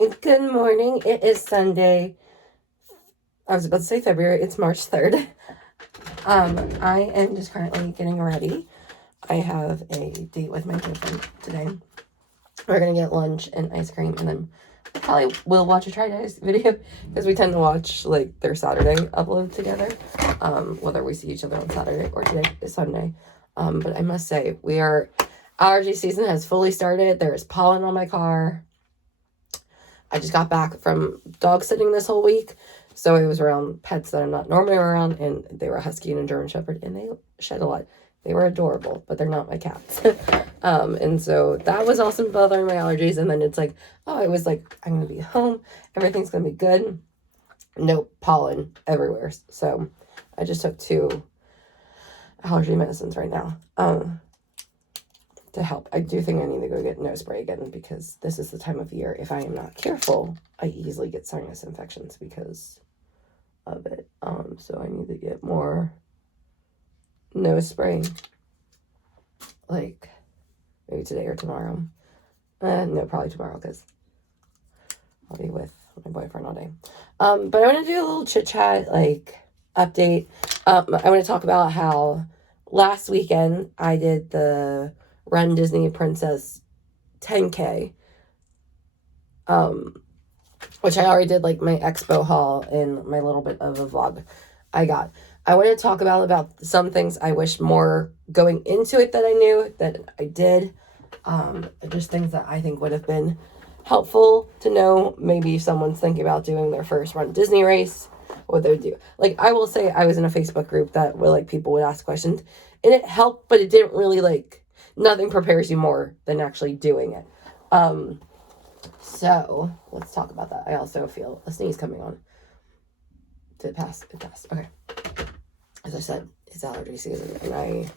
Good morning. It is Sunday. I was about to say February. It's March 3rd. I am just currently getting ready. I have a date with my boyfriend today. We're going to get lunch and ice cream, and then probably will watch a Try Guys video because we tend to watch like their Saturday upload together, whether we see each other on Saturday or today is Sunday. But I must say, allergy season has fully started. There is pollen on my car. I just got back from dog sitting this whole week, so I was around pets that I'm not normally around, and they were a husky and a German shepherd, and they shed a lot. They were adorable, but they're not my cats. And so that was also bothering my allergies, and then it's like, I was like, I'm going to be home, everything's going to be good. Nope, pollen everywhere. So I just took 2 allergy medicines right now. To help. I do think I need to go get nose spray again because this is the time of year. If I am not careful, I easily get sinus infections because of it. So I need to get more nose spray, like maybe today or tomorrow. No, probably tomorrow because I'll be with my boyfriend all day. But I want to do a little chit chat, like update. I want to talk about how last weekend I did the Run Disney Princess 10K, which I already did like my expo haul and my little bit of a vlog I got. I want to talk about some things I wish more going into it that I knew that I did. Just things that I think would have been helpful to know. Maybe if someone's thinking about doing their first RunDisney race, what they would do. Like, I will say I was in a Facebook group that where like people would ask questions, and it helped, but it didn't really like. Nothing prepares you more than actually doing it. So let's talk about that. I also feel a sneeze coming on. Did it pass? It passed. Okay. As I said, it's allergy season, and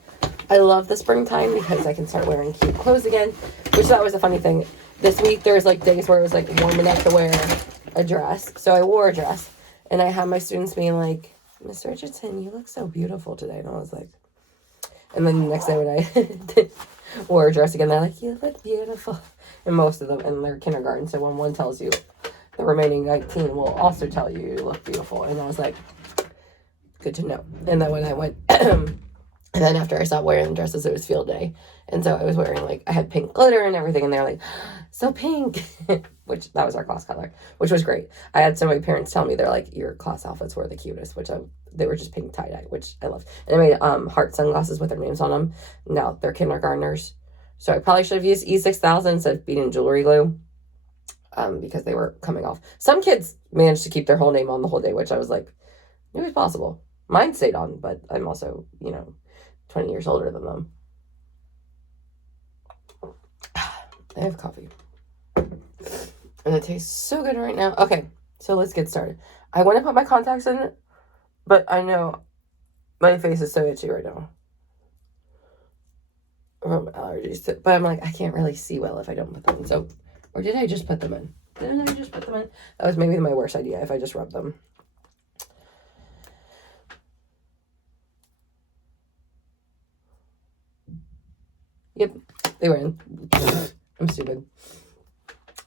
I love the springtime because I can start wearing cute clothes again, which that was a funny thing. This week there was like days where it was like warm enough to wear a dress, so I wore a dress, and I had my students being like, "Miss Richardson, you look so beautiful today," and I was like. And then the next day when I wore a dress again, they're like, "You look beautiful." And most of them in their kindergarten. So when one tells you, the remaining 19 will also tell you you look beautiful. And I was like, good to know. And then when I went, and then after I stopped wearing the dresses, it was field day. And so I was wearing like, I had pink glitter and everything. And they're like, "So pink," which that was our class color, which was great. I had so many parents tell me, they're like, "Your class outfits were the cutest," which they were just pink tie-dye, which I loved. And I made heart sunglasses with their names on them. Now they're kindergartners. So I probably should have used E6000 instead of being jewelry glue, because they were coming off. Some kids managed to keep their whole name on the whole day, which I was like, it was possible. Mine stayed on, but I'm also, 20 years older than them. I have coffee. And it tastes so good right now. Okay, so let's get started. I want to put my contacts in, but I know my face is so itchy right now from allergies. But I'm like, I can't really see well if I don't put them in. So, or did I just put them in? Didn't I just put them in? That was maybe my worst idea if I just rubbed them. Yep, they were in. I'm stupid.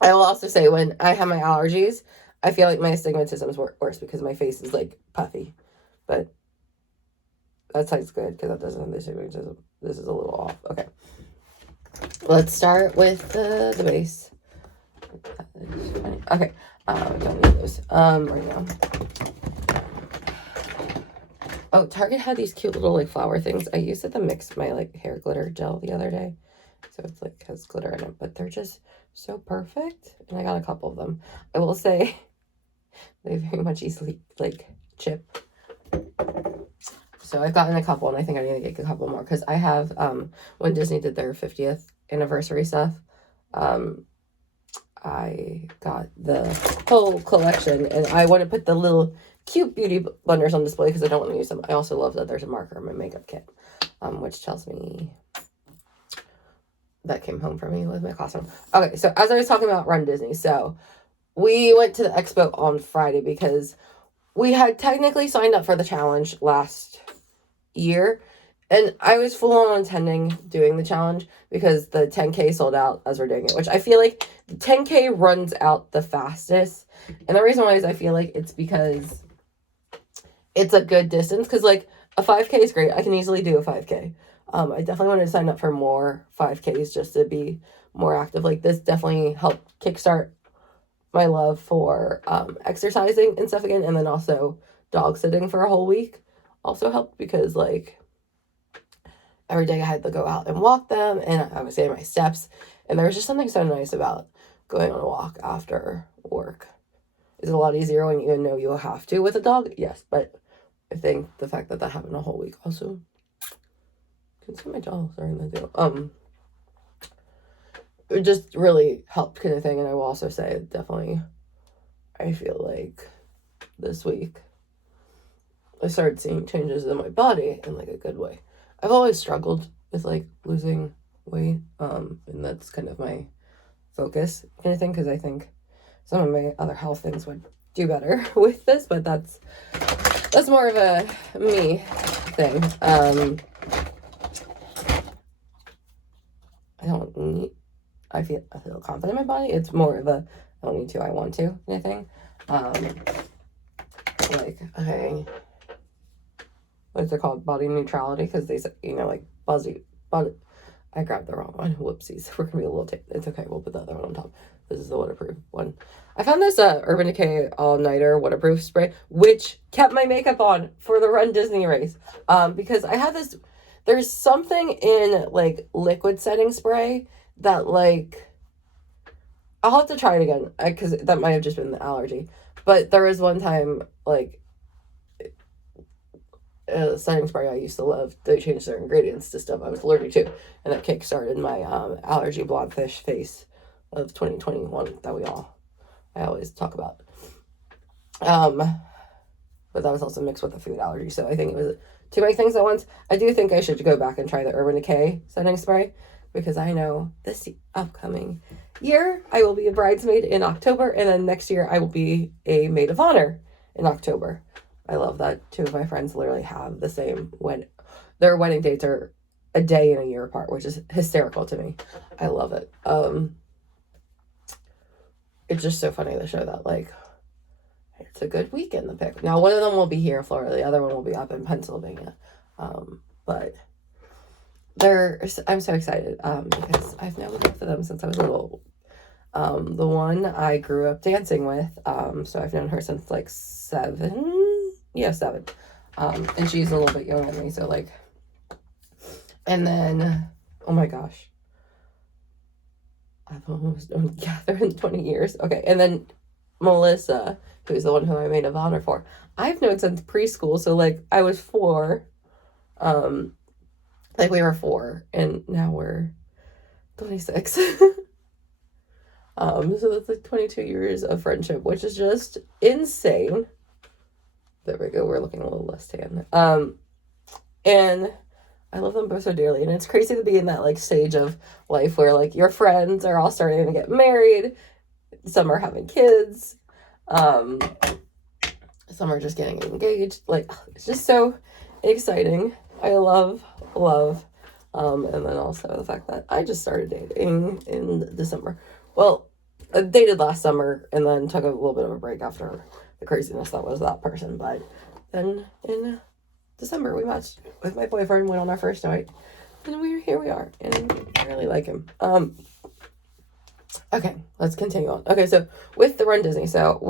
I will also say when I have my allergies, I feel like my astigmatism is worse because my face is like puffy. But that side's good because that doesn't have the astigmatism. This is a little off. Okay. Let's start with the base. Okay. Don't need those right now. Oh, Target had these cute little like flower things. I used it to mix my like hair glitter gel the other day. So it's like has glitter in it, but they're just so perfect. And I got a couple of them. I will say they very much easily like chip. So I've gotten a couple, and I think I need to get a couple more because I have when Disney did their 50th anniversary stuff, I got the whole collection, and I want to put the little cute beauty blenders on display because I don't want to use them. I also love that there's a marker in my makeup kit, which tells me that came home for me with my classroom. Okay, so as I was talking about Run Disney, so we went to the expo on Friday because we had technically signed up for the challenge last year, And I was full on intending doing the challenge because the 10K sold out as we're doing it, which I feel like the 10K runs out the fastest. And the reason why is I feel like it's because it's a good distance. Because, like, a 5K is great. I can easily do a 5K. I definitely wanted to sign up for more 5Ks just to be more active. Like, this definitely helped kickstart my love for exercising and stuff again. And then also dog sitting for a whole week also helped because, like, every day I had to go out and walk them, and I was getting my steps. And there was just something so nice about going on a walk after work. Is it a lot easier when you know you have to with a dog? Yes, but I think the fact that happened a whole week also. You can see my jaw starting to do. It just really helped kind of thing. And I will also say, definitely, I feel like this week I started seeing changes in my body in, like, a good way. I've always struggled with, like, losing weight, and that's kind of my focus kind of thing, because I think some of my other health things would do better with this, but that's more of a me thing. I feel confident in my body. It's more of a I don't need to, I want to kind of thing. Like, what's it called? Body neutrality, because they said, like, buzzy, but I grabbed the wrong one. Whoopsies. We're gonna be a little it's okay, we'll put the other one on top. This is the waterproof one. I found this Urban Decay all-nighter waterproof spray, which kept my makeup on for the RunDisney Race. Because I had this, there's something in, like, liquid setting spray that, like, I'll have to try it again, because that might have just been the allergy. But there was one time, like, setting spray I used to love, they changed their ingredients to stuff I was allergic to, and that kick-started my allergy blobfish face of 2021 that I always talk about. But that was also mixed with a food allergy, so I think it was too many things at once. I do think I should go back and try the Urban Decay setting spray, because I know this upcoming year I will be a bridesmaid in October, and then next year I will be a maid of honor in October. I love that 2 of my friends literally have the same their wedding dates are a day and a year apart, which is hysterical to me. I love it. It's just so funny to show that, like, it's a good weekend to pick. Now, one of them will be here in Florida, the other one will be up in Pennsylvania. But I'm so excited because I've known both of them since I was little. The one I grew up dancing with, so I've known her since, like, 7. Yeah, 7. And she's a little bit younger than me, so, like, and then, oh my gosh, I've almost known Catherine 20 years. Okay, and then Melissa, who's the one who I made of honor for, I've known since preschool, so, like, I was 4, like, we were 4, and now we're 26. So that's, like, 22 years of friendship, which is just insane. There we go. We're looking a little less tan. And I love them both so dearly. And it's crazy to be in that, like, stage of life where, like, your friends are all starting to get married. Some are having kids. Some are just getting engaged. Like, it's just so exciting. I love. And then also the fact that I just started dating in December. Well, I dated last summer and then took a little bit of a break after the craziness that was that person. But then in December, we matched with my boyfriend, went on our first night, and here we are, and I really like him. Okay, let's continue on. Okay, so with the RunDisney, so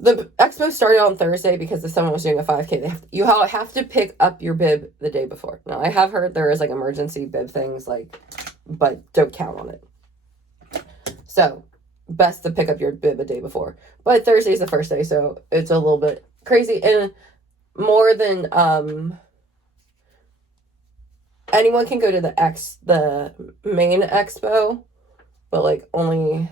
the expo started on Thursday because if someone was doing a 5K, you have to pick up your bib the day before. Now, I have heard there is, like, emergency bib things, like, but don't count on it. So, best to pick up your bib a day before. But Thursday's the first day, so it's a little bit crazy. And more than anyone can go to the main expo, but, like, only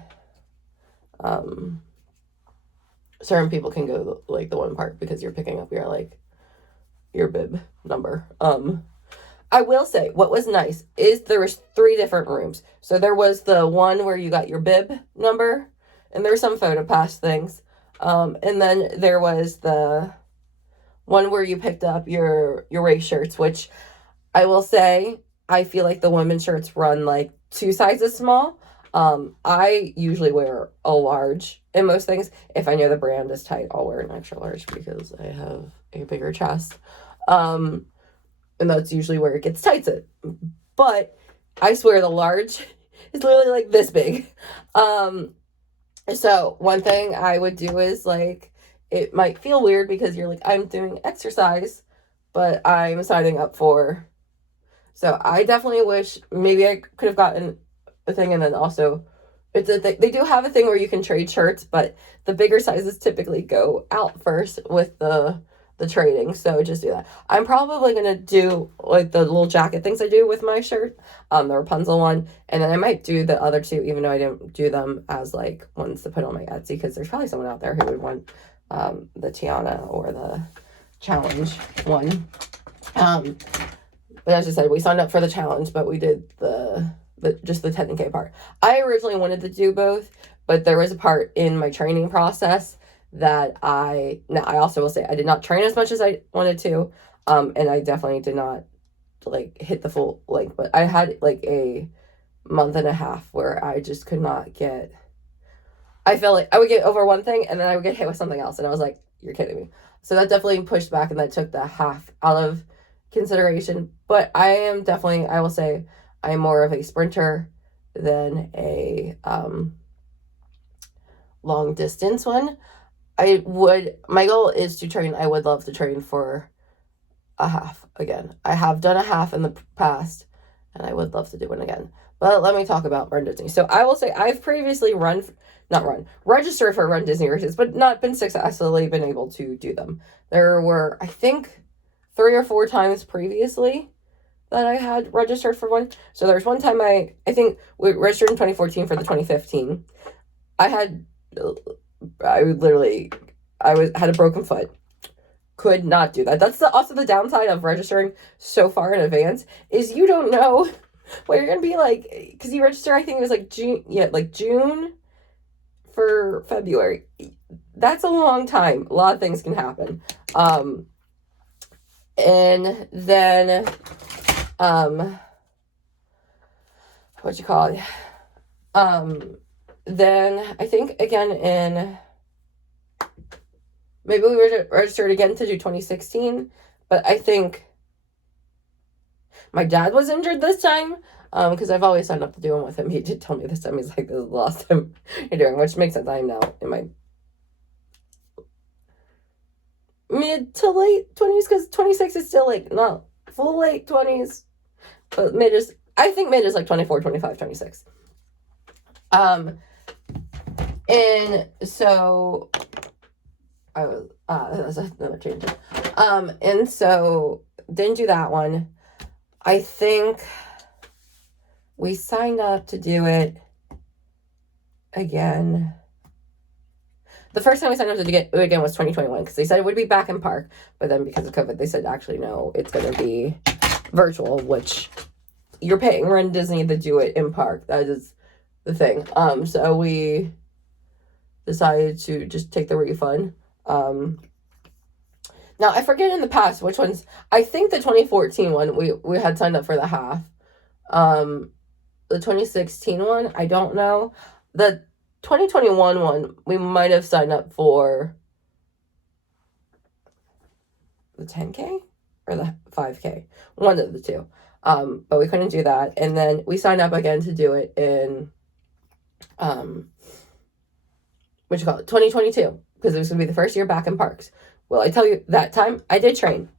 certain people can go, like, the one part because you're picking up your, like, your bib number. I will say what was nice is there was 3 different rooms. So there was the one where you got your bib number, and there's some photo pass things. And then there was the one where you picked up your race shirts, which I will say, I feel like the women's shirts run like 2 sizes small. I usually wear a large in most things. If I know the brand is tight, I'll wear an extra large because I have a bigger chest. And that's usually where it gets tight. But I swear the large is literally like this big. So one thing I would do is like, it might feel weird because you're like, I'm doing exercise, but I'm signing up for. So I definitely wish maybe I could have gotten a thing, and then also it's a thing. They do have a thing where you can trade shirts, but the bigger sizes typically go out first with the trading. So just do that. I'm probably gonna do like the little jacket things I do with my shirt, the Rapunzel one, and then I might do the other two, even though I didn't do them as like ones to put on my Etsy, because there's probably someone out there who would want the Tiana or the challenge one. But as I said, we signed up for the challenge, but we did the just the 10K part. I originally wanted to do both, but there was a part in my training process that I also will say I did not train as much as I wanted to, and I definitely did not like hit the full length, but I had like a month and a half where I just could not get. I felt like I would get over one thing and then I would get hit with something else, and I was like, "You're kidding me." So that definitely pushed back, and that took the half out of consideration. But I am definitely, I will say, I'm more of a sprinter than a long distance one. My goal is to train. I would love to train for a half again. I have done a half in the past, and I would love to do one again. But let me talk about RunDisney. So I will say I've previously registered for RunDisney races, but not been successfully been able to do them. There were, I think, 3 or 4 times previously that I had registered for one. So there's one time I think we registered in 2014 for the 2015. I had a broken foot. Could not do that. That's also the downside of registering so far in advance, is you don't know what you're gonna be like, because you register, I think it was like June for February. That's a long time. A lot of things can happen. And then what you call it? Then I think again in maybe we registered again to do 2016, but I think my dad was injured this time, because I've always signed up to do them with him. He did tell me this time, he's like, this is the last time you're doing, which makes sense. I am now in my mid to late 20s, because 26 is still like not full late 20s, but I think mid is like 24, 25, 26. And so I was, that's another change. And so didn't do that one. I think we signed up to do it again. The first time we signed up to do it again was 2021, because they said it would be back in park, but then because of COVID, they said, actually, no, it's going to be virtual, which you're paying RunDisney to do it in park. That is the thing. So we decided to just take the refund. Now, I forget in the past which ones. I think the 2014 one, we had signed up for the half. The 2016 one, I don't know. The 2021 one, we might have signed up for the 10K or the 5K. One of the two. But we couldn't do that. And then we signed up again to do it in, 2022. Because it was going to be the first year back in parks. Well, I tell you, that time, I did train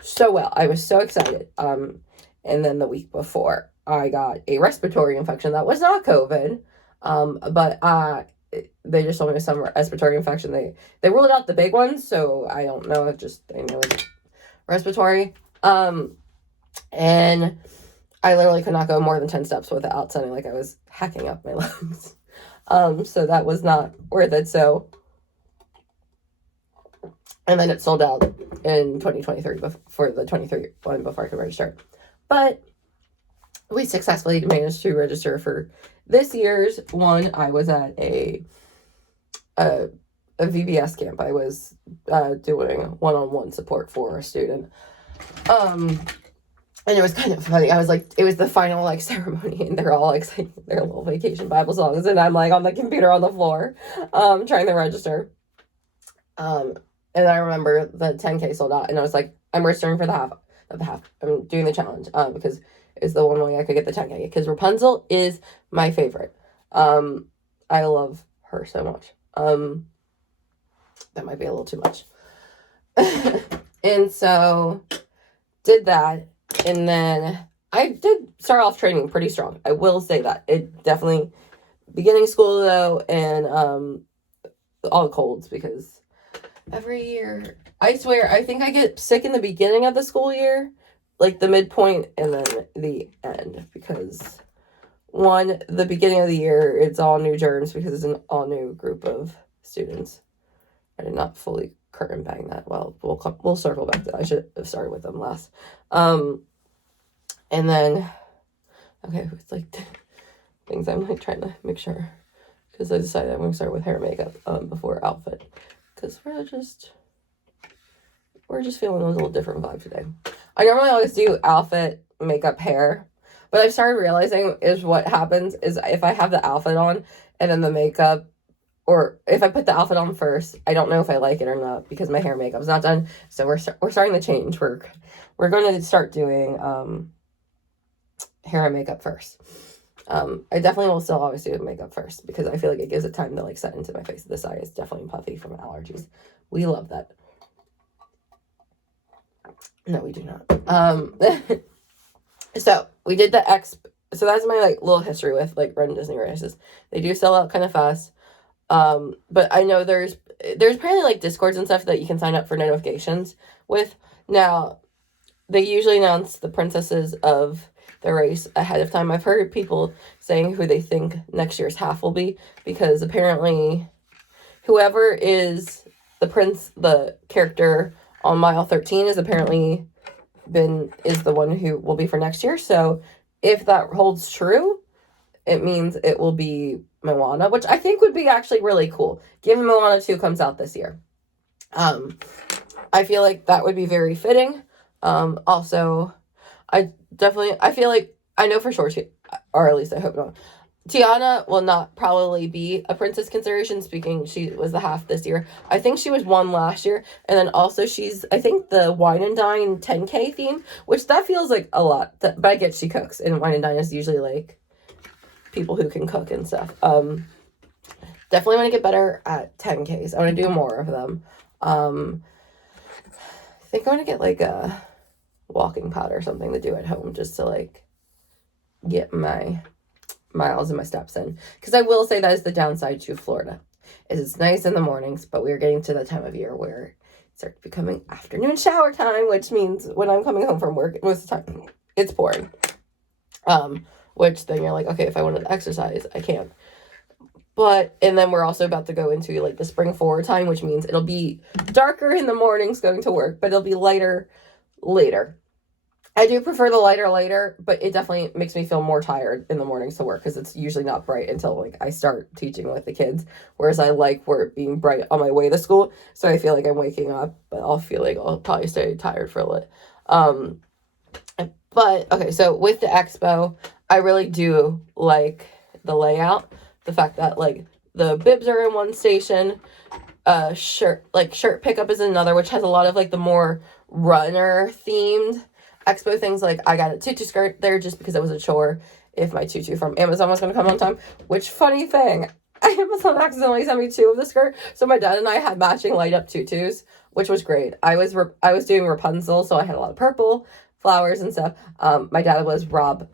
so well. I was so excited. And then the week before, I got a respiratory infection that was not COVID. But they just told me it was some respiratory infection. They ruled out the big ones, so I don't know. They know it's respiratory. And I literally could not go more than 10 steps without sounding like I was hacking up my lungs. So that was not worth it. So, and then it sold out in 2023 for the 23 one before I could register. But we successfully managed to register for this year's one. I was at a a VBS camp. I was doing one-on-one support for a student. And it was kind of funny. I was like, it was the final like ceremony, and they're all like singing their little vacation Bible songs, and I'm like on the computer on the floor, trying to register. And I remember the 10K sold out, and I was like, I'm registering for the half. Not the half. I'm doing the challenge because it's the one way I could get the 10K. Because Rapunzel is my favorite. I love her so much. That might be a little too much. And so did that. And then I did start off training pretty strong. I will say that. It definitely, beginning school though, and all colds, because every year, I swear, I think I get sick in the beginning of the school year, like the midpoint and then the end, because one, the beginning of the year, it's all new germs because it's an all new group of students. I did not fully curtain bang that. Well, we'll circle back to that. I should have started with them last. And then, okay, it's like things I'm like trying to make sure, because I decided I'm going to start with hair and makeup before outfit, because we're just feeling a little different vibe today. I normally always do outfit, makeup, hair, but I've started realizing is what happens is if I have the outfit on and then the makeup, or if I put the outfit on first, I don't know if I like it or not because my hair and makeup's not done. So we're starting to change. We're going to start doing hair and makeup first. I definitely will still always do makeup first because I feel like it gives it time to like set into my face. This eye is definitely puffy from allergies. We love that. No, we do not. So we did the so that's my like little history with like RunDisney Races. They do sell out kind of fast. But I know there's apparently like Discords and stuff that you can sign up for notifications with. Now, they usually announce the princesses of the race ahead of time. I've heard people saying who they think next year's half will be, because apparently whoever is the character on mile 13 is apparently is the one who will be for next year. So if that holds true, it means it will be Moana, which I think would be actually really cool, given Moana 2 comes out this year. I feel like that would be very fitting. Also, I feel like, I know for sure, or at least I hope not, Tiana will not probably be a princess consideration, speaking, she was the half this year. I think she was one last year, and then also she's, I think, the Wine and Dine 10K theme, which that feels like a lot, but I get she cooks, and Wine and Dine is usually like people who can cook and stuff. Definitely want to get better at 10Ks. I want to do more of them. I think I want to get like a walking pad or something to do at home, just to like get my miles and my steps in, because I will say that is the downside to Florida, is it's nice in the mornings, but we're getting to the time of year where it starts becoming afternoon shower time, which means when I'm coming home from work, most of the time it's pouring. Which then you're like, okay, if I wanted to exercise, I can. But, and then we're also about to go into like the spring forward time, which means it'll be darker in the mornings going to work, but it'll be lighter later. I do prefer the lighter later, but it definitely makes me feel more tired in the mornings to work, because it's usually not bright until like I start teaching with the kids, whereas I like it being bright on my way to school, so I feel like I'm waking up, but I'll feel like I'll probably stay tired for a little. But okay, so with the expo, I really do like the layout, the fact that like the bibs are in one station, shirt pickup is another, which has a lot of like the more runner themed expo things. Like I got a tutu skirt there just because it was a chore if my tutu from Amazon was going to come on time, which, funny thing, Amazon accidentally sent me 2 of the skirt, so my dad and I had matching light up tutus, which was great. I was doing Rapunzel, so I had a lot of purple flowers and stuff. My dad was Rapunzel.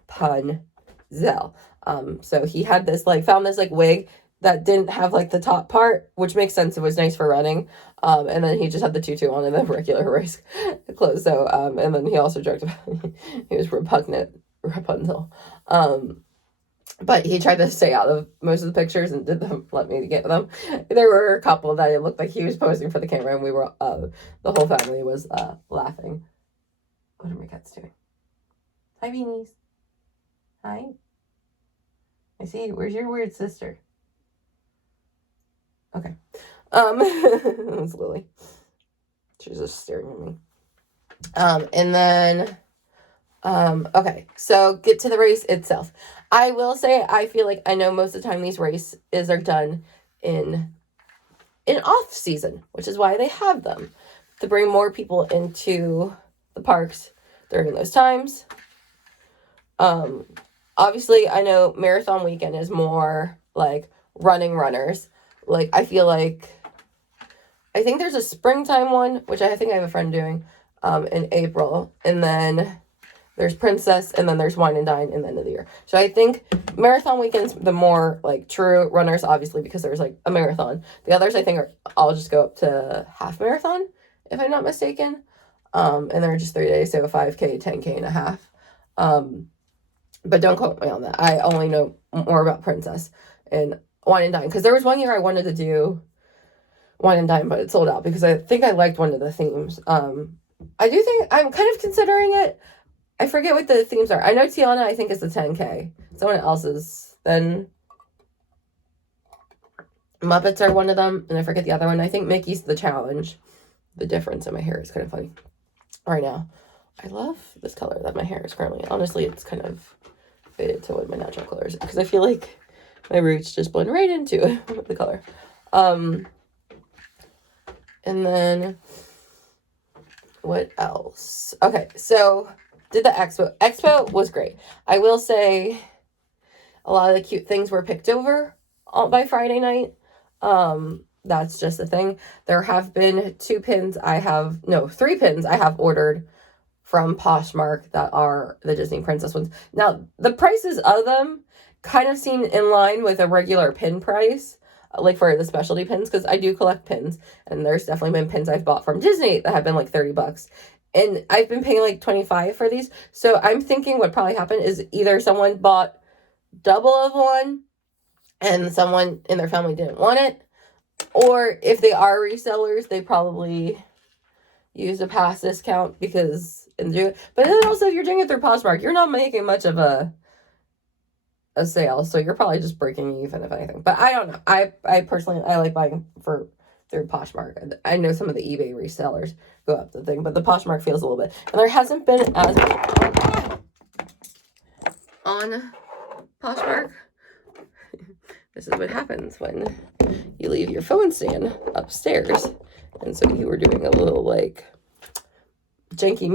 So he had this found this wig that didn't have the top part, which makes sense. It was nice for running. And then he just had the tutu on and then regular race clothes. So, and then he also joked about he was repugnant Rapunzel. But he tried to stay out of most of the pictures and didn't let me get them. There were a couple that it looked like he was posing for the camera, and we were, the whole family was laughing. What are my cats doing? Hi, Beanies. Hi. I see you. Where's your weird sister? Okay. It's Lily. She's just staring at me. And then, okay, so get to the race itself. I will say, I feel like I know most of the time these races are done in off season, which is why they have them, to bring more people into the parks during those times. Obviously, I know marathon weekend is more like running runners. Like, I feel like, I think there's a springtime one, which I think I have a friend doing, in April. And then there's Princess, and then there's Wine and Dine in the end of the year. So I think marathon weekends, the more like true runners, obviously, because there's like a marathon. The others, I think, I'll just go up to half marathon, if I'm not mistaken. And they're just 3 days, so a 5K, 10K, and a half. But don't quote me on that. I only know more about Princess and Wine and Dine. Because there was one year I wanted to do Wine and Dine, but it sold out because I think I liked one of the themes. I do think I'm kind of considering it. I forget what the themes are. I know Tiana, I think, is the 10K. Someone else's. Then Muppets are one of them, and I forget the other one. I think Mickey's the challenge. The difference in my hair is kind of funny right now. I love this color that my hair is currently. Honestly, it's kind of faded to what my natural color is, because I feel like my roots just blend right into it with the color. And then what else? Okay, so did the expo. Expo was great. I will say a lot of the cute things were picked over by Friday night. That's just the thing. There have been 3 pins I have ordered from Poshmark that are the Disney Princess ones. Now, the prices of them kind of seem in line with a regular pin price, like for the specialty pins, because I do collect pins, and there's definitely been pins I've bought from Disney that have been like $30. And I've been paying like $25 for these. So I'm thinking what probably happened is either someone bought double of one and someone in their family didn't want it, or if they are resellers, they probably used a past discount but then also, if you're doing it through Poshmark, you're not making much of a sale, so you're probably just breaking even, if anything. But I don't know. I personally, I like buying through Poshmark. I know some of the eBay resellers go up the thing, but the Poshmark feels a little bit. And there hasn't been as much on Poshmark. This is what happens when you leave your phone stand upstairs. And so you were doing a little, like, janky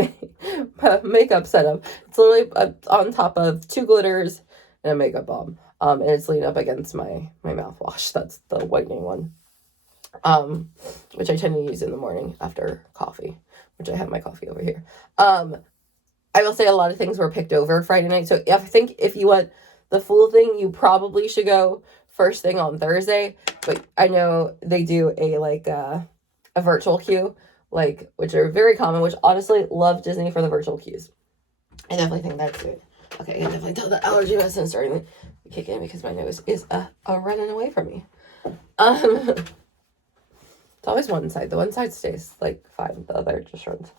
makeup setup. It's literally on top of 2 glitters and a makeup balm. And it's leaning up against my mouthwash. That's the whitening one. Which I tend to use in the morning after coffee, which I have my coffee over here. I will say a lot of things were picked over Friday night. So I think if you want the full thing, you probably should go first thing on Thursday. But I know they do a virtual queue, which are very common, which honestly love Disney for the virtual queues. I definitely think that's good. Okay, I can definitely tell the allergy medicine is starting to kick in because my nose is running away from me. It's always one side. The one side stays fine. The other just runs.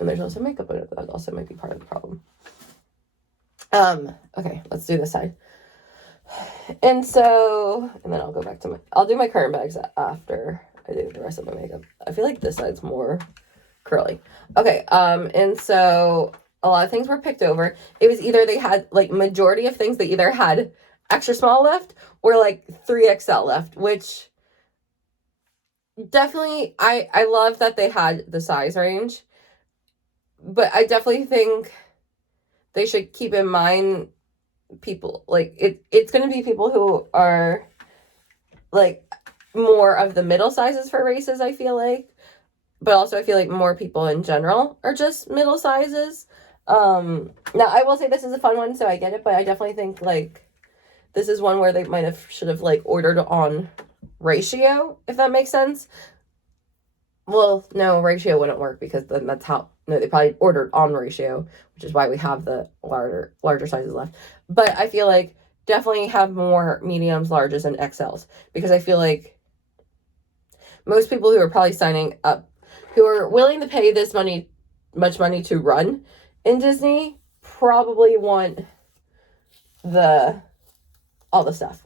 And there's also makeup in it. That also might be part of the problem. Okay, let's do this side. And then I'll go back to I'll do my curtain bags after I do the rest of my makeup. I feel like this side's more curly. Okay, and so a lot of things were picked over. It was either they had, majority of things, they either had extra small left or 3XL left, which definitely, I love that they had the size range, but I definitely think they should keep in mind people, it's going to be people who are, more of the middle sizes for races, I feel like. But also I feel like more people in general are just middle sizes. Now, I will say this is a fun one, so I get it, but I definitely think, this is one where they should have, ordered on ratio, if that makes sense. Well, no, ratio wouldn't work because then that's how... No, they probably ordered on ratio, which is why we have the larger sizes left. But I feel like definitely have more mediums, larges, and XLs. Because I feel like most people who are probably signing up, who are willing to pay this much money to run in Disney, probably want all the stuff.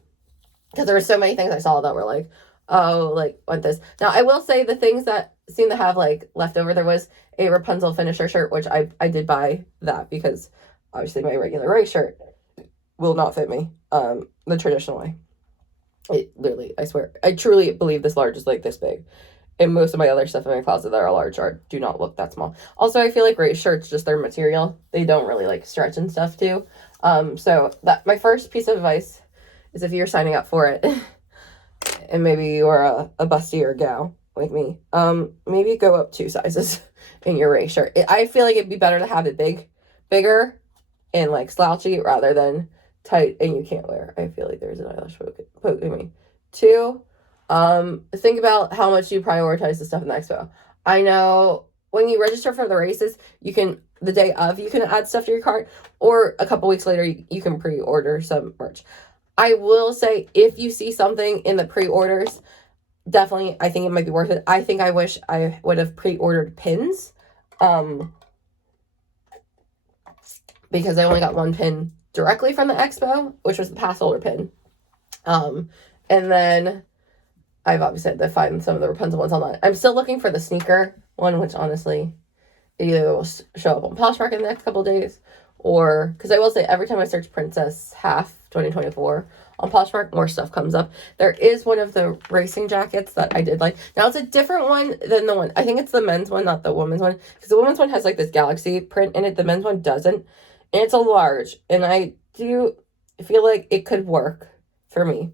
because there were so many things I saw that were like, oh, like, want this. Now, I will say the things that seem to have, like, leftover, there was a Rapunzel finisher shirt, which I did buy that because obviously my regular race shirt will not fit me the traditional way. It literally, I swear, I truly believe this large is like this big. And most of my other stuff in my closet that are large do not look that small. Also, I feel like race shirts, just their material, they don't really like stretch and stuff too. So that my first piece of advice is if you're signing up for it, and maybe you're a bustier gal like me, maybe go up 2 sizes in your race shirt. I feel like it'd be better to have it bigger, and like slouchy rather than tight and you can't wear. I feel like there's an eyelash poking me. 2, think about how much you prioritize the stuff in the expo. I know when you register for the races, you can, the day of, you can add stuff to your cart, or a couple weeks later, you can pre-order some merch. I will say, if you see something in the pre-orders, definitely, I think it might be worth it. I think I wish I would have pre-ordered pins, because I only got 1 pin directly from the expo, which was the pass holder pin. And then I've obviously had to find some of the Rapunzel ones online. I'm still looking for the sneaker one, which honestly either will show up on Poshmark in the next couple of days, or, because I will say every time I search Princess Half 2024 on Poshmark, more stuff comes up. There is one of the racing jackets that I did like. Now it's a different one than the one, I think it's the men's one, not the women's one, because the women's one has like this galaxy print in it. The men's one doesn't, and it's a large, and I do feel like it could work for me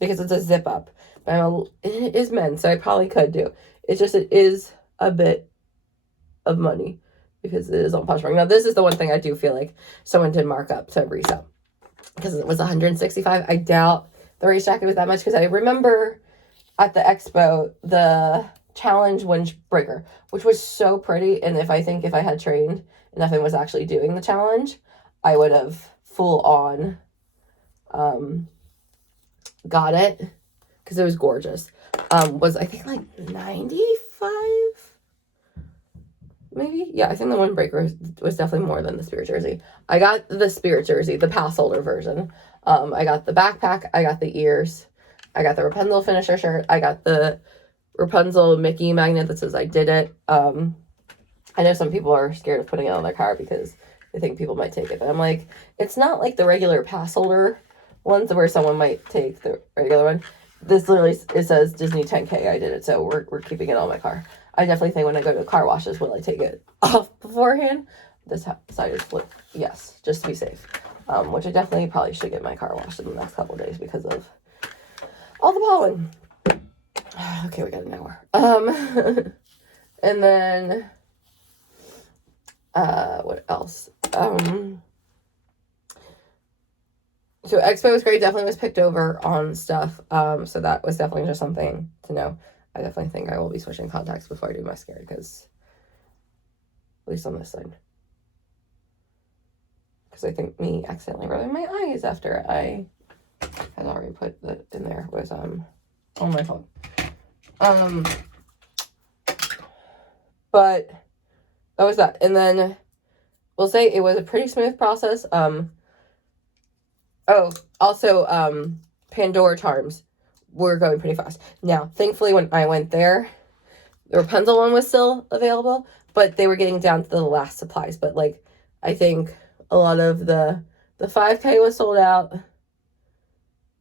because it's a zip up. But it is men's, so I probably could do. It's just, it is a bit of money because it is on Poshmark. Now, this is the one thing I do feel like someone did mark up to resell, because it was $165. I doubt the race jacket was that much, because I remember at the expo the challenge windbreaker, which was so pretty, and if I had trained enough and was actually doing the challenge, I would have full on got it, because it was gorgeous. Was I think like 95, maybe? Yeah, I think the windbreaker was definitely more than the Spirit jersey. I got the Spirit jersey, the pass holder version. I got the backpack, I got the ears, I got the Rapunzel finisher shirt, I got the Rapunzel Mickey magnet that says I did it. I know some people are scared of putting it on their car because they think people might take it, but I'm like, it's not like the regular pass holder ones where someone might take the regular one. This literally, it says Disney 10K, I did it, so we're keeping it on my car. I definitely think when I go to car washes, will I take it off beforehand? This side is flipped, yes, just to be safe. Which I definitely probably should get my car washed in the next couple of days because of all the pollen. Okay, we got an hour. And then, what else? So Expo was great, definitely was picked over on stuff. So that was definitely just something to know. I definitely think I will be switching contacts before I do mascara, because at least on this side. Because I think me accidentally rubbing my eyes after I had already put that in there was on my phone. But that was that. And then we'll say it was a pretty smooth process. Pandora charms were going pretty fast. Now, thankfully, when I went there, the Rapunzel one was still available, but they were getting down to the last supplies. But, like, I think a lot of the 5K was sold out.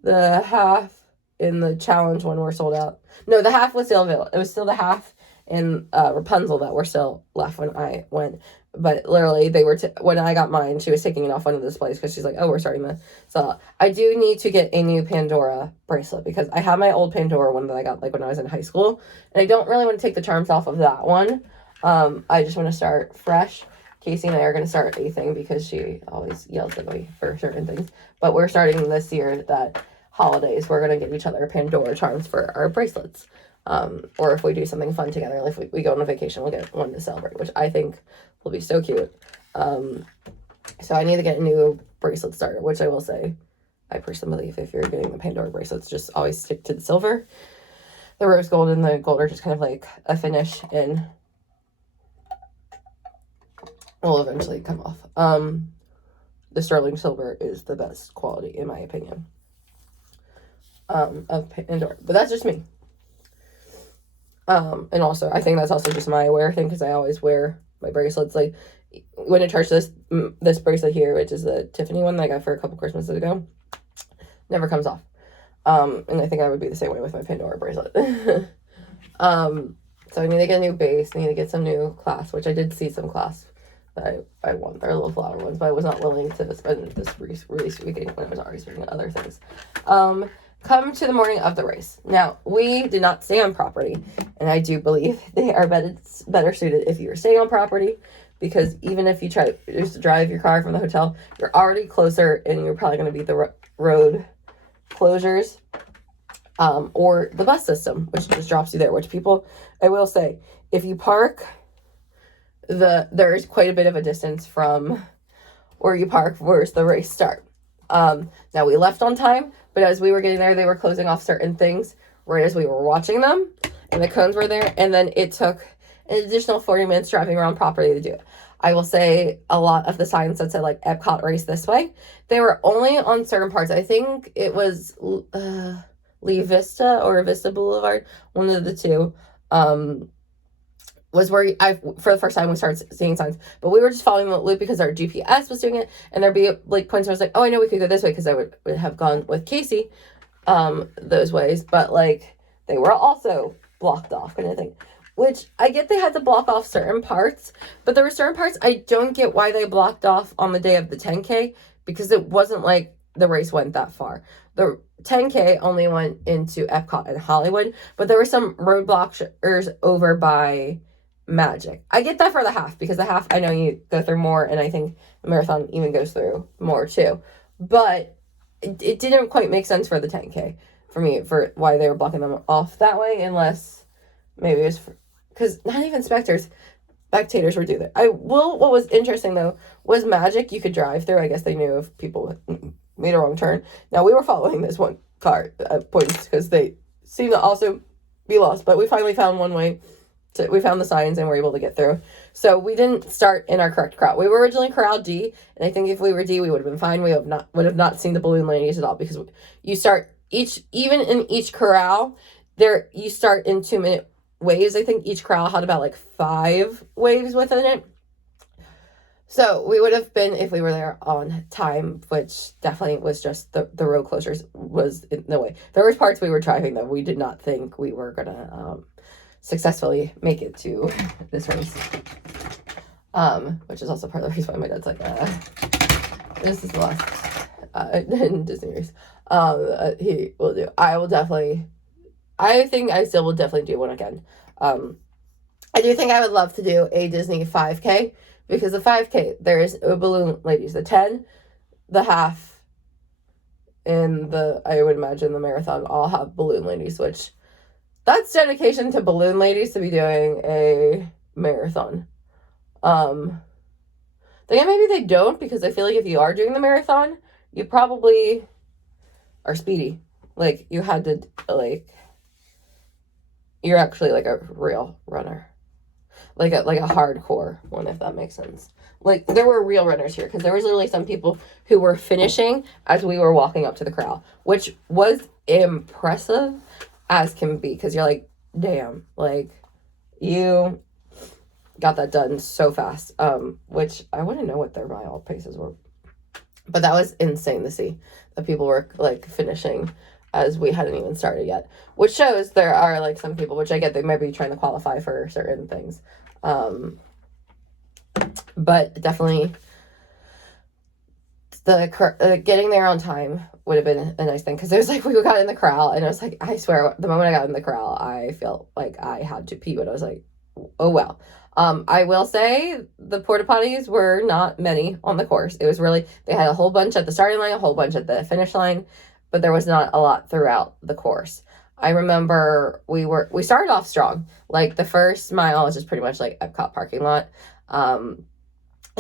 The half in the challenge one were sold out. No, the half was still available. It was still the half and Rapunzel that were still left when I went. But literally, they were when I got mine, she was taking it off one of the displays because she's like, oh, we're starting to sell out. I do need to get a new Pandora bracelet because I have my old Pandora one that I got like when I was in high school. And I don't really want to take the charms off of that one. I just want to start fresh. Casey and I are going to start a thing because she always yells at me for certain things. But we're starting this year that holidays, we're going to get each other Pandora charms for our bracelets. Or if we do something fun together, like if we go on a vacation, we'll get one to celebrate, which I think will be so cute. So I need to get a new bracelet starter, which I will say, I personally believe if you're getting the Pandora bracelets, just always stick to the silver. The rose gold and the gold are just kind of like a finish and will eventually come off. The sterling silver is the best quality in my opinion. of Pandora. But that's just me. And also, I think that's also just my wear thing, because I always wear my bracelets. Like, when I charge this bracelet here, which is the Tiffany one that I got for a couple Christmases ago, never comes off. And I think I would be the same way with my Pandora bracelet. So I need to get a new base. I need to get some new clasps, which I did see some clasps that I want. They're little flower ones, but I was not willing to spend this release weekend when I was already spending other things. Come to the morning of the race. Now, we did not stay on property, and I do believe they are better suited if you're staying on property, because even if you try to just drive your car from the hotel, you're already closer, and you're probably going to beat the road closures, or the bus system, which just drops you there, which people, I will say, if you park, there is quite a bit of a distance from where you park versus the race start. Now, we left on time, but as we were getting there, they were closing off certain things right as we were watching them, and the cones were there, and then it took an additional 40 minutes driving around property to do it. I will say a lot of the signs that said, like, Epcot race this way, they were only on certain parts. I think it was Lee Vista or Vista Boulevard, one of the two, was where for the first time we started seeing signs. But we were just following the loop because our GPS was doing it, and there'd be like points where I was like, oh, I know we could go this way, because I would have gone with Casey those ways, but like they were also blocked off kind of thing. Which I get they had to block off certain parts, but there were certain parts I don't get why they blocked off on the day of the 10K, because it wasn't like the race went that far. The 10K only went into Epcot and Hollywood, but there were some roadblockers over by Magic. I get that for the half, because the half, I know you go through more, and I think the marathon even goes through more too. But it didn't quite make sense for the 10K for me, for why they were blocking them off that way, unless maybe it was because not even spectators were doing that. What was interesting though was Magic you could drive through. I guess they knew if people made a wrong turn. Now, we were following this one car at points because they seemed to also be lost, but we finally found one way. We found the signs and were able to get through. So we didn't start in our correct crowd. We were originally corral D, and I think if we were D, we would have been fine. We would have not seen the balloon ladies at all, because you start even in each corral there, you start in 2-minute waves. I think each corral had about like 5 waves within it. So we would have been, if we were there on time, which definitely was just the road closures was in the way. There was parts we were driving that we did not think we were gonna successfully make it to this race, which is also part of the reason why my dad's like, this is the last Disney race he will do. I think I still will definitely do one again. I do think I would love to do a Disney 5K, because the 5K, there is a balloon ladies, the 10, the half, and I would imagine the marathon all have balloon ladies, which that's dedication to balloon ladies to be doing a marathon. Then maybe they don't, because I feel like if you are doing the marathon, you probably are speedy. Like, you had to, like, you're actually like a real runner. Like a hardcore one, if that makes sense. Like, there were real runners here, because there was literally some people who were finishing as we were walking up to the corral, which was impressive as can be, because you're like, damn, like, you got that done so fast. Which I wouldn't know what their mile paces were, but that was insane to see that people were like finishing as we hadn't even started yet, which shows there are like some people, which I get, they might be trying to qualify for certain things. But definitely the getting there on time would have been a nice thing, because there's like, we got in the corral, and I was like, I swear, the moment I got in the corral, I felt like I had to pee, but I was like, oh well. I will say the porta potties were not many on the course. It was really, they had a whole bunch at the starting line, a whole bunch at the finish line, but there was not a lot throughout the course. I remember we started off strong. Like, the first mile was just pretty much like Epcot parking lot. And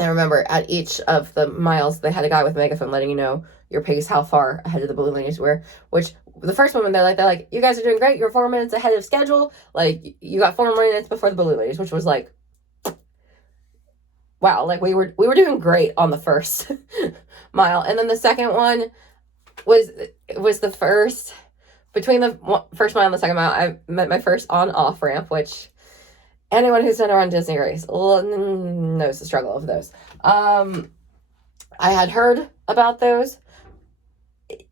I remember at each of the miles, they had a guy with a megaphone letting you know your pace, how far ahead of the balloon ladies were, which the first moment they're like, you guys are doing great. You're 4 minutes ahead of schedule. Like, you got 4 minutes before the balloon ladies, which was like, wow. Like, we were doing great on the first mile. And then the second one was the first between the first mile and the second mile, I met my first on-off ramp, which anyone who's done a RunDisney Race knows the struggle of those. I had heard about those.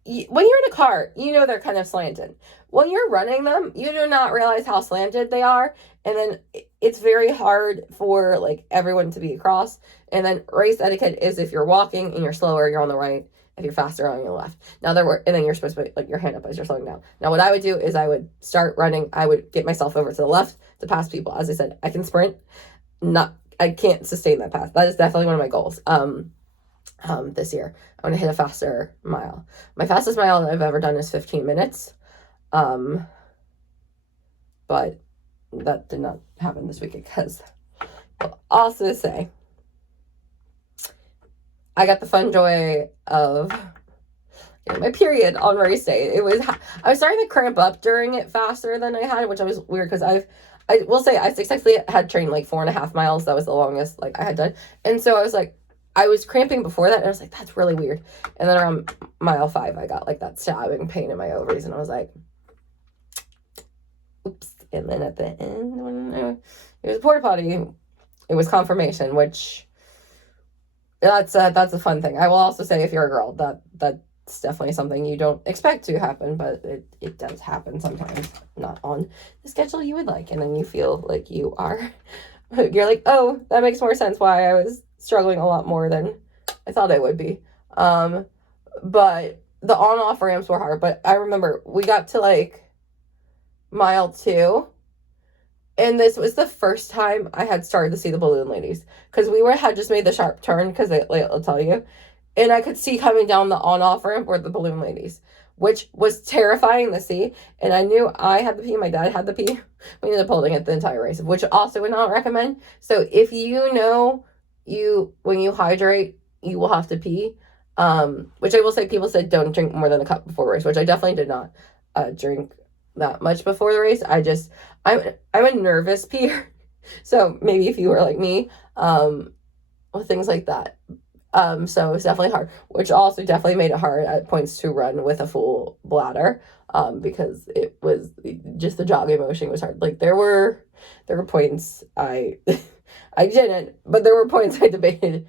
When you're in a car, you know they're kind of slanted. When you're running them, you do not realize how slanted they are, and then it's very hard for like everyone to be across. And then race etiquette is if you're walking and you're slower, you're on the right. If you're faster, on your left. Now and then you're supposed to put like your hand up as you're slowing down. Now what I would do is I would start running. I would get myself over to the left to pass people. As I said, I can sprint. I can't sustain that pass. That is definitely one of my goals. This year I want to hit a faster mile. My fastest mile that I've ever done is 15 minutes. But that did not happen this weekend because I'll also say I got the fun joy of my period on race day. I was starting to cramp up during it faster than I had, which was weird because I will say I successfully had trained like 4.5 miles. That was the longest like I had done. And so I was like, I was cramping before that and I was like, that's really weird. And then around mile 5, I got like that stabbing pain in my ovaries and I was like, oops. And then at the end, when it was a porta potty, it was confirmation, which that's a fun thing. I will also say if you're a girl, that's definitely something you don't expect to happen, but it does happen sometimes, not on the schedule you would like. And then you feel like you're like, oh, that makes more sense why I was struggling a lot more than I thought I would be. But the on-off ramps were hard. But I remember we got to like mile 2, and this was the first time I had started to see the balloon ladies because had just made the sharp turn because I'll tell you, and I could see coming down the on-off ramp were the balloon ladies, which was terrifying to see. And I knew I had the pee, my dad had the pee. We ended up holding it the entire race, which also would not recommend. So if you know when you hydrate, you will have to pee. Which I will say, people said don't drink more than a cup before race, which I definitely did not drink that much before the race. I'm a nervous peer. So maybe if you were like me, with things like that. So it was definitely hard, which also definitely made it hard at points to run with a full bladder, because it was just the jogging motion was hard. Like there were points I didn't, but there were points I debated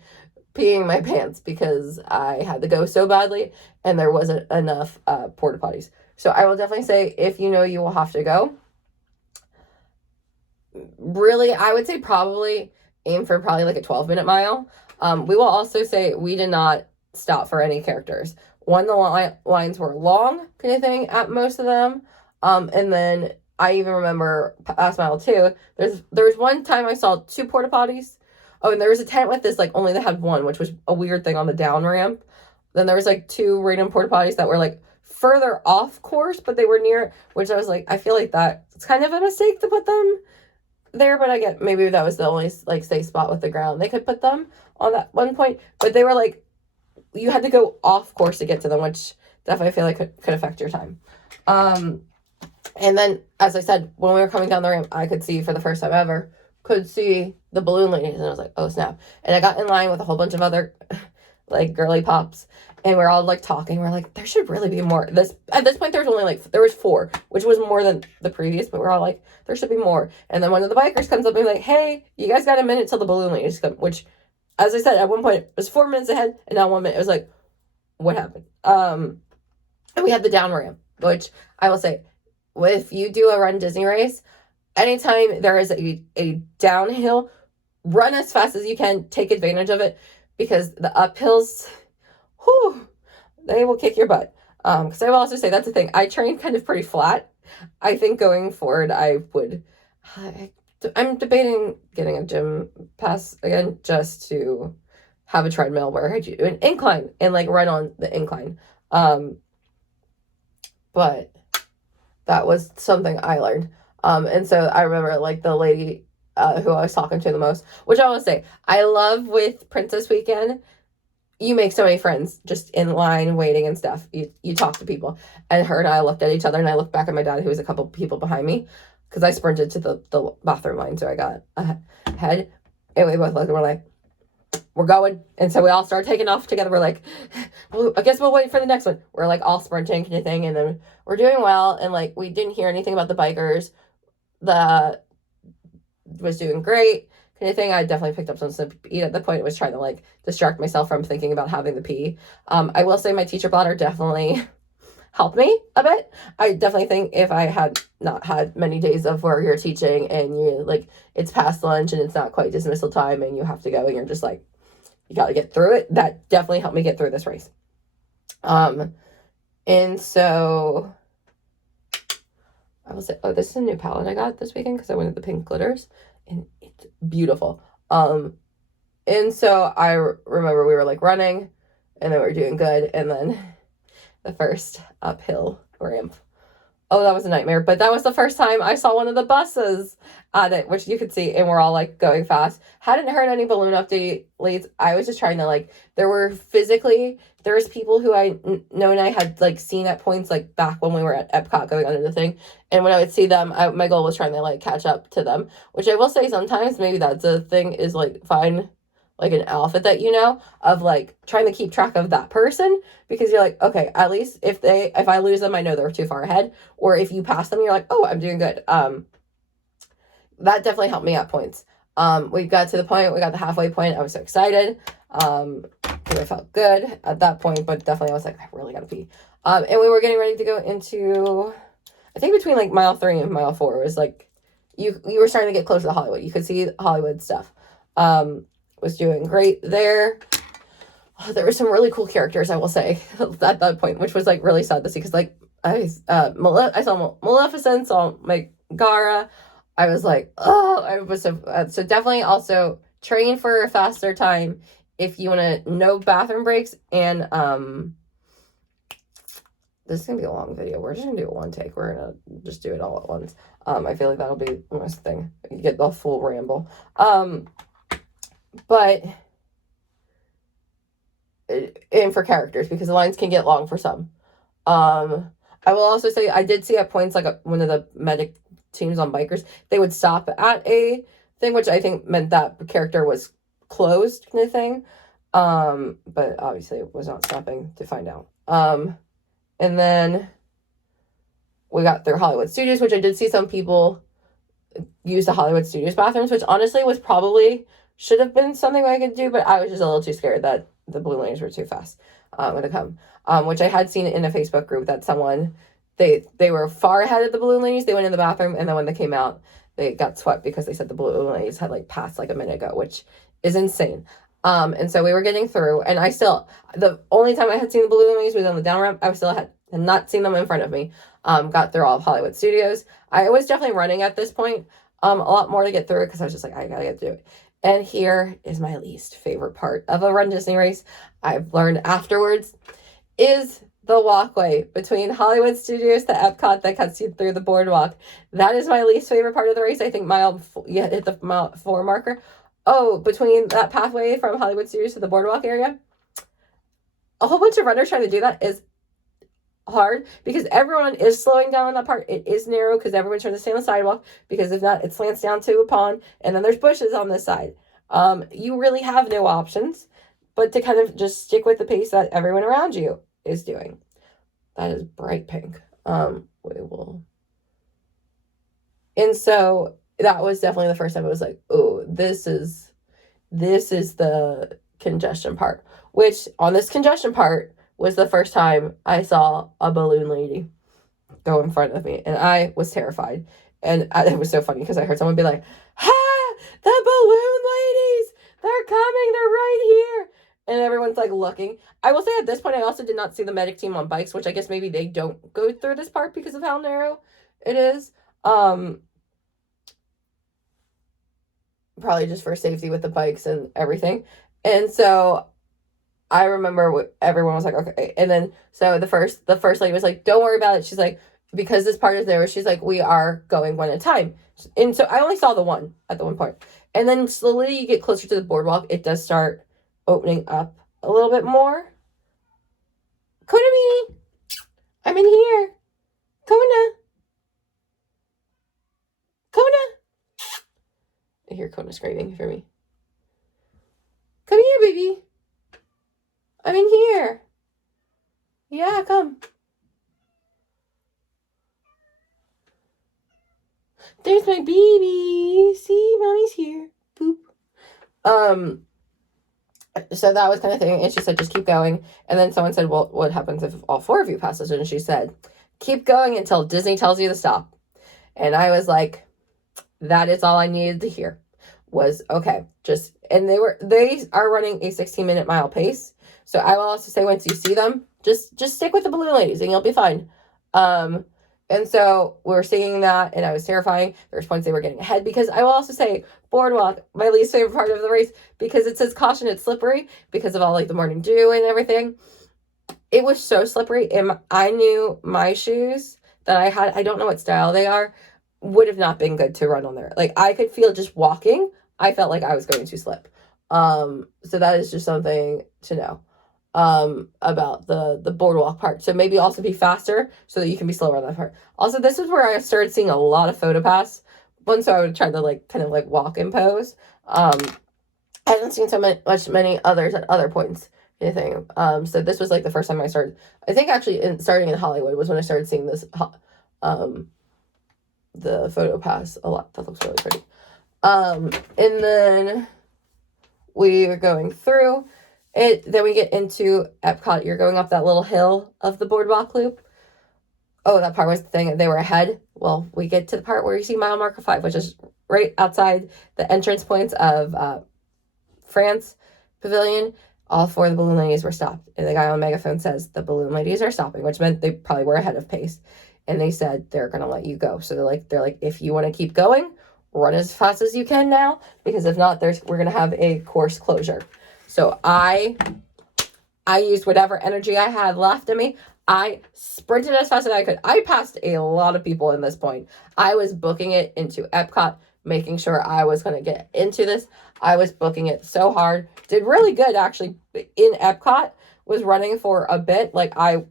peeing my pants because I had to go so badly and there wasn't enough porta potties. So I will definitely say if you know you will have to go, really, I would say probably aim for probably like a 12-minute mile. We will also say we did not stop for any characters. One, the lines were long kind of thing at most of them. And then I even remember past mile 2, there was one time I saw 2 porta potties. Oh, and there was a tent with this, like only they had one, which was a weird thing on the down ramp. Then there was like 2 random porta potties that were like further off course, but they were near, which I was like, I feel like it's kind of a mistake to put them there, but I get maybe that was the only like safe spot with the ground they could put them on that one point. But they were like, you had to go off course to get to them, which definitely I feel like could affect your time. And then, as I said, when we were coming down the ramp, I could see for the first time ever, could see the balloon ladies, and I was like, oh snap. And I got in line with a whole bunch of other like girly pops, and we're all like talking. We're like, there should really be more. At this point, there was 4, which was more than the previous, but we're all like, there should be more. And then one of the bikers comes up and like, hey, you guys got a minute till the balloon ladies come, which, as I said, at one point it was 4 minutes ahead, and now 1 minute. It was like, what happened? And we had the down ramp, which I will say, if you do a RunDisney Race, anytime there is a downhill, run as fast as you can, take advantage of it, because the uphills, they will kick your butt. Because I will also say, that's the thing, I trained kind of pretty flat. I think going forward, I'm debating getting a gym pass again, just to have a treadmill where I do an incline and like run on the incline. But that was something I learned. And so I remember like the lady who I was talking to the most, which I will say, I love with Princess Weekend, you make so many friends just in line waiting and stuff. You talk to people. And her and I looked at each other, and I looked back at my dad, who was a couple people behind me, because I sprinted to the bathroom line, so I got ahead. And we both looked and we're like, we're going. And so we all start taking off together. We're like, well, I guess we'll wait for the next one. We're like all sprinting kind of thing. And then we're doing well. And like, we didn't hear anything about the bikers. The was doing great kind of thing. I definitely picked up something to eat at the point. It was trying to like distract myself from thinking about having the pee. I will say my teacher bladder definitely helped me a bit. I definitely think if I had not had many days of where you're teaching and you like, it's past lunch and it's not quite dismissal time and you have to go and you're just like, you got to get through it. That definitely helped me get through this race. And so I will say, oh, this is a new palette I got this weekend because I wanted the pink glitters and it's beautiful. And so I remember we were like running and then we were doing good. And then the first uphill ramp, oh, that was a nightmare. But that was the first time I saw one of the buses at it, which you could see, and we're all like going fast. Hadn't heard any balloon update leads. I was just trying to like, there's people who I know and I had like seen at points like back when we were at Epcot going under the thing. And when I would see them, my goal was trying to like catch up to them, which I will say sometimes maybe that's a thing is like find like an outfit that you know of like trying to keep track of that person because you're like, okay, at least if I lose them, I know they're too far ahead. Or if you pass them, you're like, oh, I'm doing good. That definitely helped me at points. We got to the point, we got the halfway point. I was so excited. Because I felt good at that point, but definitely I was like, I really gotta pee. And we were getting ready to go into, I think between like mile 3 and mile 4 was like, you were starting to get closer to Hollywood. You could see Hollywood stuff. Was doing great there. Oh, there were some really cool characters, I will say, at that point, which was like really sad to see because like I saw Maleficent, saw Megara. I was like, oh, I was so definitely also train for a faster time if you want to know bathroom breaks. And this is gonna be a long video. We're just gonna do it one take. We're gonna just do it all at once. I feel like that'll be the most thing. You get the full ramble. But and for characters because the lines can get long for some. I will also say I did see at points like one of the medic teams on bikers, they would stop at a thing, which I think meant that the character was closed kind of thing. But obviously it was not stopping to find out. And then we got through Hollywood Studios, which I did see some people use the Hollywood Studios bathrooms, which honestly was probably should have been something I could do, but I was just a little too scared that the blue lanes were too fast when they come. Which I had seen in a Facebook group that someone, they were far ahead of the balloon ladies. They went in the bathroom, and then when they came out, they got swept because they said the balloon ladies had like passed like a minute ago, which is insane. And so we were getting through, and the only time I had seen the balloon ladies was on the down ramp. I still had not seen them in front of me. Got through all of Hollywood Studios. I was definitely running at this point, a lot more to get through it because I was just like, I gotta get through it. And here is my least favorite part of a Run Disney race. I've learned afterwards is the walkway between Hollywood Studios to Epcot that cuts you through the boardwalk. That is my least favorite part of the race. I think you hit the mile 4 marker. Oh, between that pathway from Hollywood Studios to the boardwalk area, a whole bunch of runners trying to do that is hard because everyone is slowing down on that part. It is narrow because everyone's trying to stay on the sidewalk because if not, it slants down to a pond and then there's bushes on this side. You really have no options but to kind of just stick with the pace that everyone around you is doing. That is bright pink. And so that was definitely the first time I was like, oh, this is the congestion part, which on this congestion part was the first time I saw a balloon lady go in front of me, and I was terrified. And it was so funny because I heard someone be like, ha, the balloon ladies, they're coming, they're right here. And everyone's like looking. I will say at this point, I also did not see the medic team on bikes, which I guess maybe they don't go through this part because of how narrow it is. Probably just for safety with the bikes and everything. And so I remember everyone was like, okay. And then, so the first lady was like, don't worry about it. She's like, because this part is there, she's like, we are going one at a time. And so I only saw the one at the one point. And then slowly you get closer to the boardwalk, it does start opening up a little bit more. Konami, I'm in here. Kona. I hear Kona screaming for me. Come Yeah, come. There's my baby. See, mommy's here. Boop. So that was kind of thing, and she said, just keep going. And then someone said, well, what happens if all 4 of you pass this? And she said, keep going until Disney tells you to stop. And I was like, that is all I needed to hear. Was okay, just, and they are running a 16-minute mile pace. So I will also say, once you see them, just stick with the balloon ladies and you'll be fine. And so we were seeing that, and I was terrifying. There's points they were getting ahead, because I will also say, boardwalk, my least favorite part of the race, because it says caution, it's slippery because of all like the morning dew and everything. It was so slippery, and I knew my shoes that I had, I don't know what style they are, would have not been good to run on there. Like, I could feel just walking, I felt like I was going to slip. So that is just something to know about the boardwalk part. So maybe also be faster so that you can be slower on that part. Also, this is where I started seeing a lot of photo pass ones, so I would try to like kind of like walk and pose. I haven't seen many others at other points, anything. So this was like the first time I started, I think actually starting in Hollywood was when I started seeing this the photo pass a lot. That looks really pretty. And then we were going through it. Then we get into Epcot. You're going up that little hill of the boardwalk loop. Oh, that part was the thing. They were ahead. Well, we get to the part where you see mile marker 5, which is right outside the entrance points of France Pavilion. All 4 of the balloon ladies were stopped. And the guy on megaphone says the balloon ladies are stopping, which meant they probably were ahead of pace. And they said they're going to let you go. So they're like, if you want to keep going, run as fast as you can now, because if not, we're going to have a course closure. So I used whatever energy I had left in me. I sprinted as fast as I could. I passed a lot of people in this point. I was booking it into Epcot, making sure I was going to get into this. I was booking it so hard. Did really good, actually, in Epcot. Was running for a bit. Like, that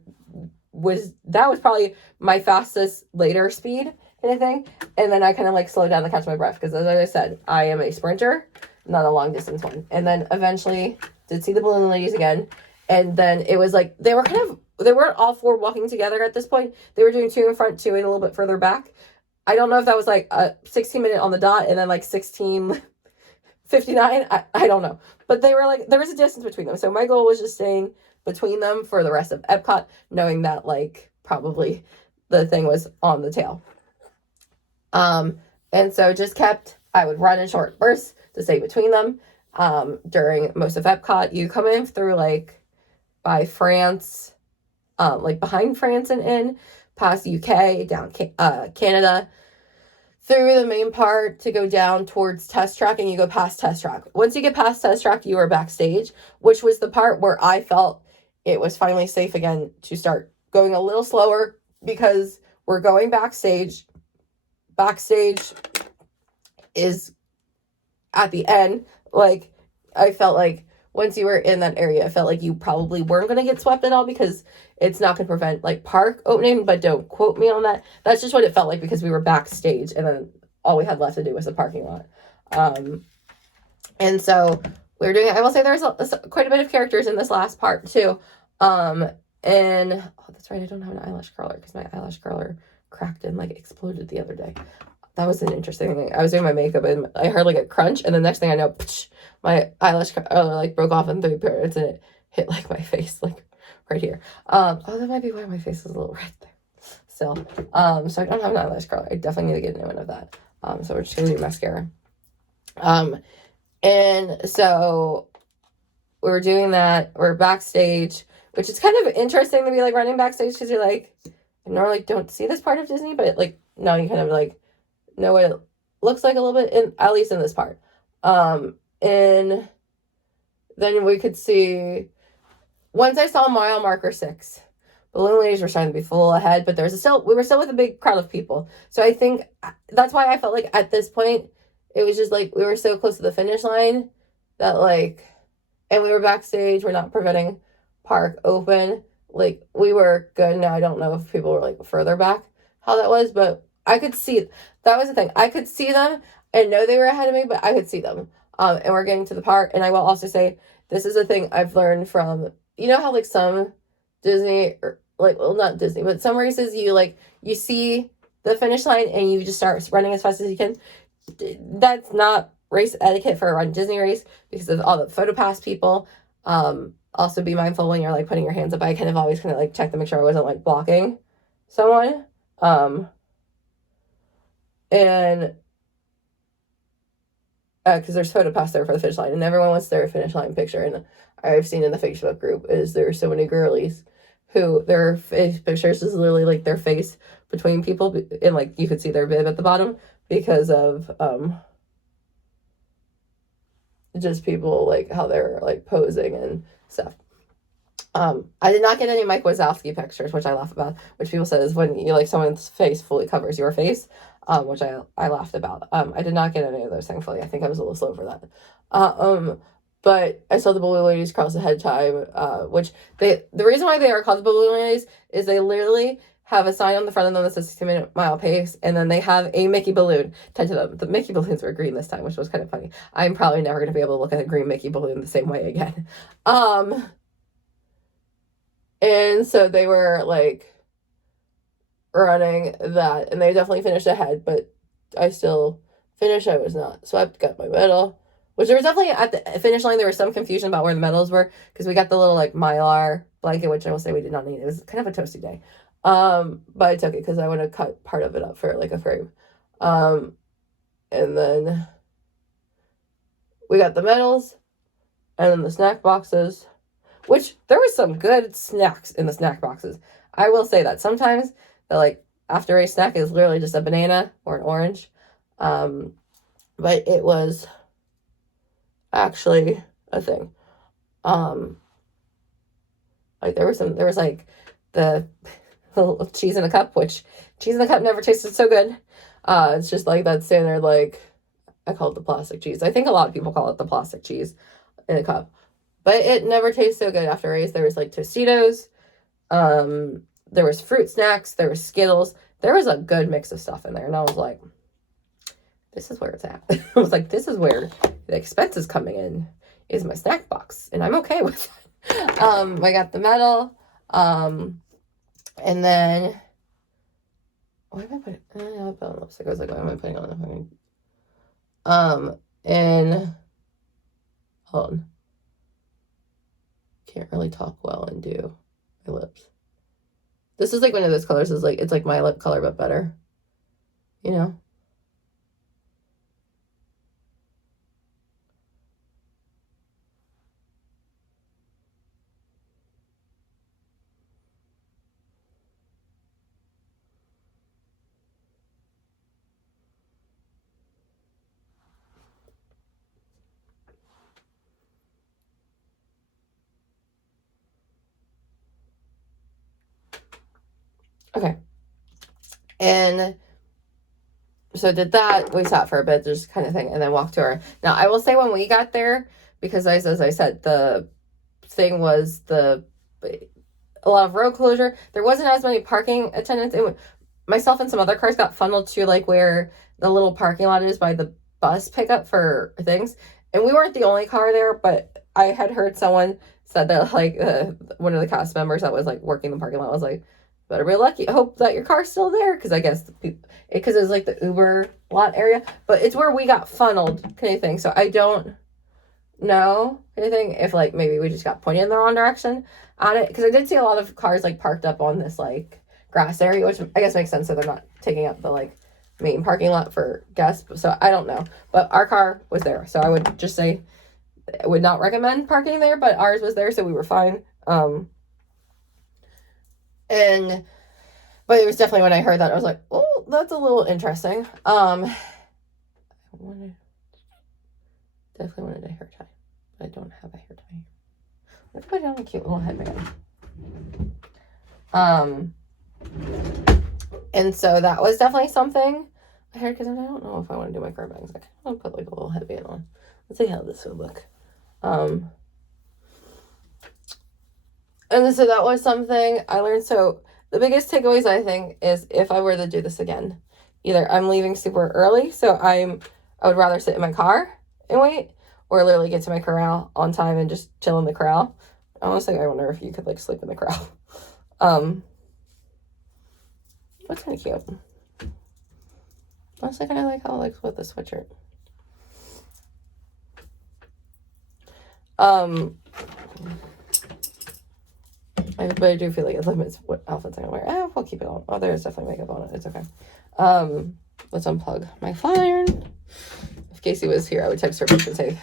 was probably my fastest later speed kind of thing. And then I kind of like slowed down to catch my breath, because as I said, I am a sprinter, not a long distance one. And then eventually did see the balloon ladies again. And then it was like, they weren't all 4 walking together at this point. They were doing 2 in front, 2 a little bit further back. I don't know if that was like a 16-minute on the dot and then like 16:59. I don't know. But they were like, there was a distance between them. So my goal was just staying between them for the rest of Epcot, knowing that like probably the thing was on the tail. And so I would run in short bursts to stay between them. During most of Epcot, you come in through like by France, like behind France and in, past UK, down Canada, through the main part to go down towards Test Track, and you go past Test Track. Once you get past Test Track, you are backstage, which was the part where I felt it was finally safe again to start going a little slower, because we're going backstage. Backstage is at the end. Like, I felt like once you were in that area, I felt like you probably weren't going to get swept at all, because it's not going to prevent like park opening, but don't quote me on that. That's just what it felt like, because we were backstage and then all we had left to do was the parking lot. And so we were doing it. I will say there's quite a bit of characters in this last part too. And oh, that's right, I don't have an eyelash curler, because my eyelash curler cracked and like exploded the other day. That was an interesting thing. I was doing my makeup and I heard like a crunch, and the next thing I know, my eyelash curler like broke off in 3 parts, and it hit like my face, like right here. Oh, that might be why my face is a little red there. Still, so I don't have an eyelash curler. I definitely need to get a new one of that. So we're just gonna do mascara. And so we were doing that. We're backstage, which is kind of interesting to be like running backstage, because you're like, I normally don't see this part of Disney, but like now you kind of like know what it looks like a little bit, at least in this part. And then we could see, once I saw mile marker 6, balloon ladies were starting to be full ahead, but we were still with a big crowd of people. So I think that's why I felt like at this point, it was just like, we were so close to the finish line that like, and we were backstage, we're not preventing park open. Like, we were good. Now I don't know if people were like further back how that was, but I could see, that was the thing. I could see them and know they were ahead of me, but I could see them. And we're getting to the park. And I will also say, this is a thing I've learned from, you know how like some Disney, or like, well, not Disney, but some races you see the finish line and you just start running as fast as you can. That's not race etiquette for a RunDisney race because of all the PhotoPass people. Also be mindful when you're like putting your hands up. I kind of always kind of like check to make sure I wasn't like blocking someone. And because there's PhotoPass there for the finish line, and everyone wants their finish line picture. And I've seen in the Facebook group is there are so many girlies who their face pictures is literally like their face between people, and like you could see their bib at the bottom because of just people like how they're like posing and stuff. I did not get any Mike Wazowski pictures, which I laugh about, which people said is when you like someone's face fully covers your face, which I laughed about. I did not get any of those, thankfully. I think I was a little slow for that. But I saw the Balloon Ladies cross ahead time, which the reason why they are called the Balloon Ladies is they literally have a sign on the front of them that says 60-minute mile pace, and then they have a Mickey balloon tied to them. The Mickey balloons were green this time, which was kind of funny. I'm probably never going to be able to look at a green Mickey balloon the same way again. And so they were like running that, and they definitely finished ahead, but I still finished. I was not swept, got my medal, which there was definitely at the finish line, there was some confusion about where the medals were because we got the little like Mylar blanket, which I will say we did not need. It was kind of a toasty day. But I took it because I would have cut part of it up for like a frame. And then we got the medals and then the snack boxes, which there was some good snacks in the snack boxes. I will say that sometimes the like after race snack is literally just a banana or an orange. But it was actually a thing. Like there was like the little cheese in a cup, which cheese in the cup never tasted so good. It's just like that standard, like I call it the plastic cheese. I think a lot of people call it the plastic cheese in a cup, but it never tastes so good after race. There was like Tostitos, there was fruit snacks, there was Skittles. There was a good mix of stuff in there, and I was like, this is where it's at. I was like, this is where the expense is coming in, is my snack box, and I'm okay with it. I got the medal, and then, why am I putting, I put on lipstick. I was like, why am I putting on and, hold on. Can't really talk well and do my lips. This is like one of those colors, is like, it's like my lip color, but better, you know? Okay. And so did that. We sat for a bit, just kind of thing, and then walked to our. Now, I will say when we got there, because as I said, the thing was a lot of road closure. There wasn't as many parking attendants. Myself and some other cars got funneled to like where the little parking lot is by the bus pickup for things. And we weren't the only car there, but I had heard someone said that like one of the cast members that was like working the parking lot was like, better be lucky. I hope that your car's still there, because I guess because it was like the Uber lot area, but it's where we got funneled, kind of thing. So I don't know anything if like maybe we just got pointed in the wrong direction on it, because I did see a lot of cars like parked up on this like grass area, which I guess makes sense, so they're not taking up the like main parking lot for guests. So I don't know, but our car was there, so I would just say I would not recommend parking there, but ours was there, so we were fine. But it was definitely when I heard that I was like, oh, that's a little interesting. Definitely wanted a hair tie, but I don't have a hair tie. What if I put on a cute little headband? And so that was definitely something I heard, because I don't know if I want to do my car bangs. I kind of want to put like a little headband on. Let's see how this would look. And so that was something I learned. So the biggest takeaways, I think, is if I were to do this again, either I'm leaving super early, so I would rather sit in my car and wait, or literally get to my corral on time and just chill in the corral. Honestly, I wonder if you could like sleep in the corral. That's kind of cute. Honestly, kind of like how it looks with the sweatshirt. But I do feel like it limits what outfits I can wear. We'll keep it on. Oh, there's definitely makeup on it. It's okay. Let's unplug my flat iron. If Casey was here, I would text her and say,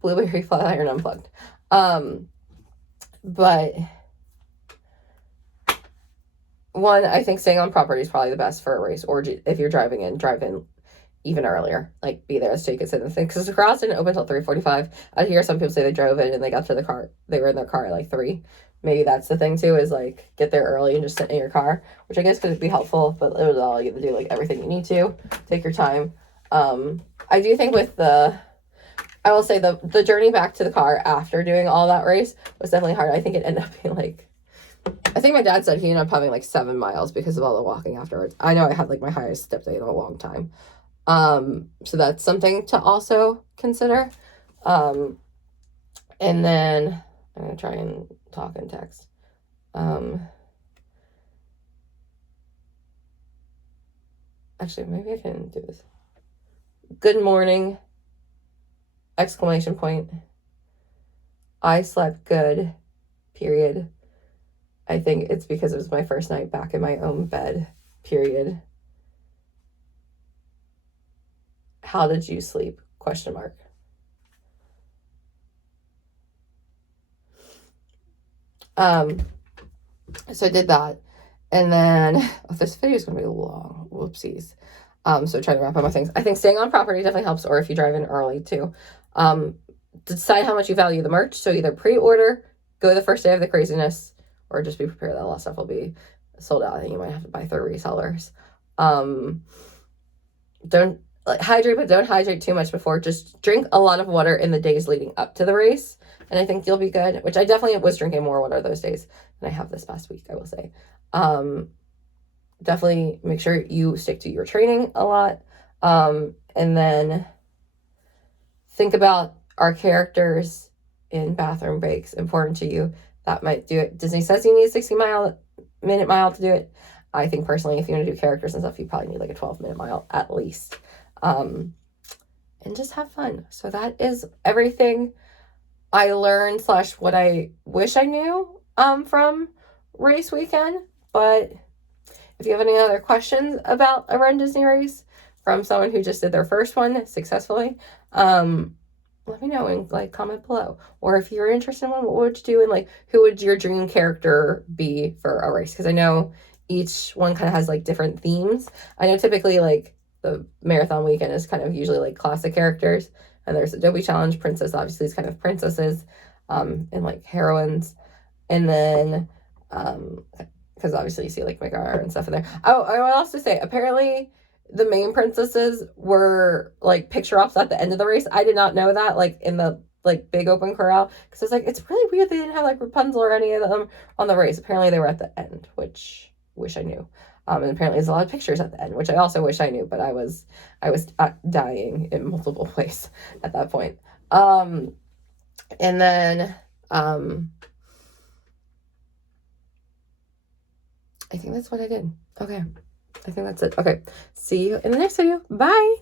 blueberry flat iron unplugged. But one, I think staying on property is probably the best for a race. Or if you're driving in, drive in even earlier. Like, be there so you can sit in the thing. Because the cross didn't open until 3:45. I hear some people say they drove in and they got to the car. They were in their car at like 3. Maybe that's the thing too, is like get there early and just sit in your car, which I guess could be helpful, but it was all you have to do, like everything you need to. Take your time. I do think I will say the journey back to the car after doing all that race was definitely hard. I think it ended up being like, I think my dad said he ended up having like 7 miles because of all the walking afterwards. I know I had like my highest step day in a long time. So that's something to also consider. And then I'm going to try and talk and text. Actually, maybe I can do this. Good morning, exclamation point. I slept good, period. I think it's because it was my first night back in my own bed, period. How did you sleep? Question mark. So I did that. And then, this video is going to be long. Whoopsies. So trying to wrap up my things. I think staying on property definitely helps, or if you drive in early too. Decide how much you value the merch. So either pre-order, go the first day of the craziness, or just be prepared that a lot of stuff will be sold out and you might have to buy through resellers. Don't hydrate, but don't hydrate too much before. Just drink a lot of water in the days leading up to the race, and I think you'll be good, which I definitely was drinking more water those days than I have this past week, I will say. Definitely make sure you stick to your training a lot. And then think about our characters in bathroom breaks important to you. That might do it. Disney says you need a 60-minute mile to do it. I think personally, if you want to do characters and stuff, you probably need like a 12-minute mile at least. And just have fun. So that is everything I learned / what I wish I knew from race weekend. But if you have any other questions about a RunDisney Race from someone who just did their first one successfully, let me know and like comment below. Or if you're interested in one, what would you do, and like who would your dream character be for a race? Because I know each one kind of has like different themes. I know typically like the marathon weekend is kind of usually like classic characters, and there's Adobe Challenge princess, obviously is kind of princesses, and like heroines, and then because obviously you see like Megara and stuff in there. Oh, I would also say apparently the main princesses were like picture ops at the end of the race. I did not know that, like in the like big open corral, because I was like, it's really weird they didn't have like Rapunzel or any of them on the race. Apparently they were at the end, which wish I knew. And apparently there's a lot of pictures at the end, which I also wish I knew, but I was dying in multiple ways at that point. And then I think that's what I did. Okay. I think that's it. Okay. See you in the next video. Bye.